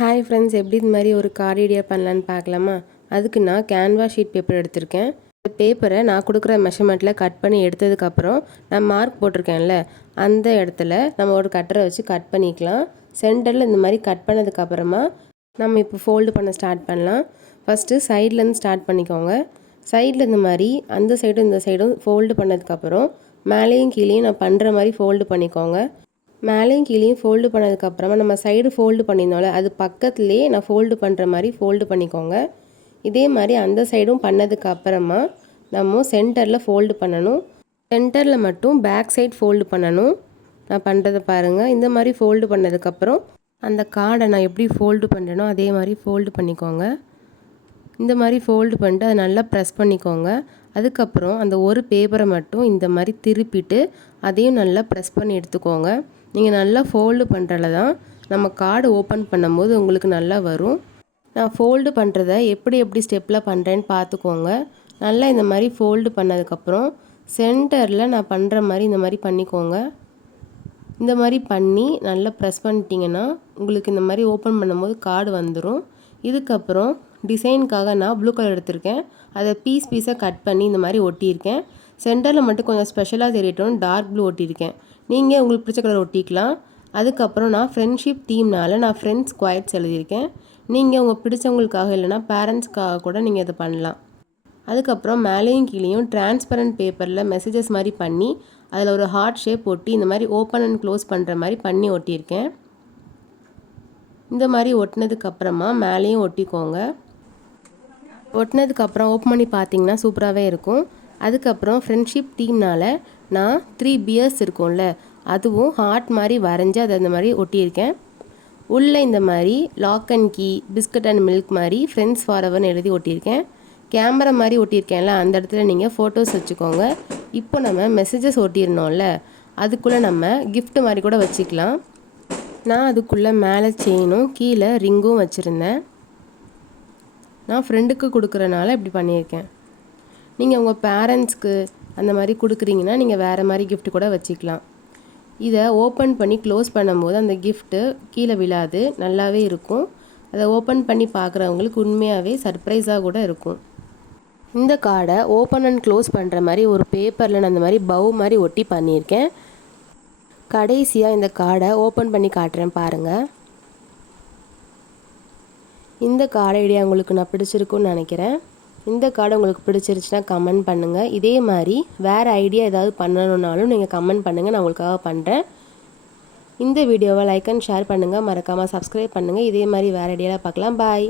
Hi friends, எப்படி இது மாதிரி ஒரு கார்டு ஐடியா பண்ணலான்னு பார்க்கலாமா? அதுக்கு நான் கேன்வா ஷீட் பேப்பர் எடுத்திருக்கேன். இந்த பேப்பரை நான் கொடுக்குற மெஷர்மெண்ட்டில் கட் பண்ணி எடுத்ததுக்கப்புறம் நான் மார்க் போட்டிருக்கேன்ல, அந்த இடத்துல நம்ம ஒரு கட்டரை வச்சு கட் பண்ணிக்கலாம். சென்டரில் இந்த மாதிரி கட் பண்ணதுக்கப்புறமா நம்ம இப்போ ஃபோல்டு பண்ண ஸ்டார்ட் பண்ணலாம். ஃபஸ்ட்டு சைட்லேருந்து ஸ்டார்ட் பண்ணிக்கோங்க. சைடில் இந்த மாதிரி அந்த சைடும் இந்த சைடும் ஃபோல்டு பண்ணதுக்கப்புறம் மேலேயும் கீழேயும் நான் பண்ணுற மாதிரி ஃபோல்டு பண்ணிக்கோங்க. மேலேயும் கீழேயும் ஃபோல்டு பண்ணதுக்கப்புறமா நம்ம சைடு ஃபோல்டு பண்ணியிருந்தோம்ல, அது பக்கத்துலேயே நான் ஃபோல்டு பண்ணுற மாதிரி ஃபோல்டு பண்ணிக்கோங்க. இதே மாதிரி அந்த சைடும் பண்ணதுக்கப்புறமா நம்ம சென்டரில் ஃபோல்டு பண்ணணும். சென்டரில் மட்டும் பேக் சைடு ஃபோல்டு பண்ணணும். நான் பண்ணுறதை பாருங்கள். இந்த மாதிரி ஃபோல்டு பண்ணதுக்கப்புறம் அந்த கார்டை நான் எப்படி ஃபோல்டு பண்ணுறேனோ அதே மாதிரி ஃபோல்டு பண்ணிக்கோங்க. இந்த மாதிரி ஃபோல்டு பண்ணிட்டு அதை நல்லா ப்ரெஸ் பண்ணிக்கோங்க. அதுக்கப்புறம் அந்த ஒரு பேப்பரை மட்டும் இந்த மாதிரி திருப்பிட்டு அதையும் நல்லா ப்ரெஸ் பண்ணி எடுத்துக்கோங்க. நீங்கள் நல்லா ஃபோல்டு பண்ணுறல தான் நம்ம கார்டு ஓப்பன் பண்ணும்போது உங்களுக்கு நல்லா வரும். நான் ஃபோல்டு பண்ணுறத எப்படி ஸ்டெப்பில் பண்ணுறேன்னு பார்த்துக்கோங்க. நல்லா இந்த மாதிரி ஃபோல்டு பண்ணதுக்கப்புறம் சென்டரில் நான் பண்ணுற மாதிரி இந்த மாதிரி பண்ணிக்கோங்க. இந்த மாதிரி பண்ணி நல்லா ப்ரெஸ் பண்ணிட்டீங்கன்னா உங்களுக்கு இந்த மாதிரி ஓப்பன் பண்ணும்போது கார்டு வந்துடும். இதுக்கப்புறம் டிசைனுக்காக நான் ப்ளூ கலர் எடுத்திருக்கேன். அதை பீஸாக கட் பண்ணி இந்த மாதிரி ஒட்டியிருக்கேன். சென்டரில் மட்டும் கொஞ்சம் ஸ்பெஷலாக தெரியட்டும் டார்க் ப்ளூ ஒட்டியிருக்கேன். நீங்கள் உங்களுக்கு பிடிச்ச கலர் ஒட்டிக்கலாம். அதுக்கப்புறம் நான் ஃப்ரெண்ட்ஷிப் தீம்னால நான் ஃப்ரெண்ட்ஸ் குவைட்ஸ் எழுதியிருக்கேன். நீங்கள் உங்கள் பிடிச்சவங்களுக்காக இல்லைனா பேரண்ட்ஸ்க்காக கூட நீங்கள் இதை பண்ணலாம். அதுக்கப்புறம் மேலேயும் கீழேயும் டிரான்ஸ்பரண்ட் பேப்பரில் மெசேஜஸ் மாதிரி பண்ணி அதில் ஒரு ஹார்ட் ஷேப் ஒட்டி இந்த மாதிரி ஓப்பன் அண்ட் க்ளோஸ் பண்ணுற மாதிரி பண்ணி ஒட்டியிருக்கேன். இந்த மாதிரி ஒட்டினதுக்கப்புறமா மேலேயும் ஒட்டிக்கோங்க. ஒட்டினதுக்கப்புறம் ஓப்பன் பண்ணி பார்த்தீங்கன்னா சூப்பராகவே இருக்கும். அதுக்கப்புறம் ஃப்ரெண்ட்ஷிப் தீம்னால் நான் 3 பியர்ஸ் இருக்கும்ல, அதுவும் ஹார்ட் மாதிரி வரைஞ்சி அதை அந்த மாதிரி ஒட்டியிருக்கேன். உள்ளே இந்த மாதிரி lock and key, biscuit and milk மாதிரி ஃப்ரெண்ட்ஸ் ஃபார்எவர்னு எழுதி ஒட்டியிருக்கேன். கேமரா மாதிரி ஒட்டியிருக்கேன்ல, அந்த இடத்துல நீங்கள் ஃபோட்டோஸ் வச்சுக்கோங்க. இப்போ நம்ம மெசேஜஸ் ஒட்டியிருந்தோம்ல, அதுக்குள்ளே நம்ம கிஃப்ட் மாதிரி கூட வச்சுக்கலாம். நான் அதுக்குள்ளே மேலே செயினும் கீழே ரிங்கும் வச்சுருந்தேன். நான் ஃப்ரெண்டுக்கு கொடுக்குறனால இப்படி பண்ணியிருக்கேன். நீங்கள் உங்கள் பேரண்ட்ஸ்க்கு அந்த மாதிரி கொடுக்குறீங்கன்னா நீங்கள் வேறு மாதிரி கிஃப்ட் கூட வச்சுக்கலாம். இதை ஓப்பன் பண்ணி க்ளோஸ் பண்ணும்போது அந்த கிஃப்ட்டு கீழே விழாது, நல்லாவே இருக்கும். அதை ஓப்பன் பண்ணி பார்க்குறவங்களுக்கு உண்மையாகவே சர்ப்ரைஸாக கூட இருக்கும். இந்த கார்டை ஓப்பன் அண்ட் க்ளோஸ் பண்ணுற மாதிரி ஒரு பேப்பரில் நான் அந்த மாதிரி பவு மாதிரி ஒட்டி பண்ணியிருக்கேன். கடைசியாக இந்த கார்டை ஓப்பன் பண்ணி காட்டுறேன் பாருங்கள். இந்த கார்டு ஐடியா உங்களுக்கு நான் பிடிச்சிருக்குன்னு நினைக்கிறேன். இந்த கார்டு உங்களுக்கு பிடிச்சிருச்சுன்னா கமெண்ட் பண்ணுங்கள். இதே மாதிரி வேறு ஐடியா ஏதாவது பண்ணணுன்னாலும் நீங்கள் கமெண்ட் பண்ணுங்கள், நான் உங்களுக்காக பண்ணுறேன். இந்த வீடியோவை லைக் அண்ட் ஷேர் பண்ணுங்கள், மறக்காமல் சப்ஸ்கிரைப் பண்ணுங்கள். இதே மாதிரி வேறு ஐடியாவில் பார்க்கலாம். பாய்.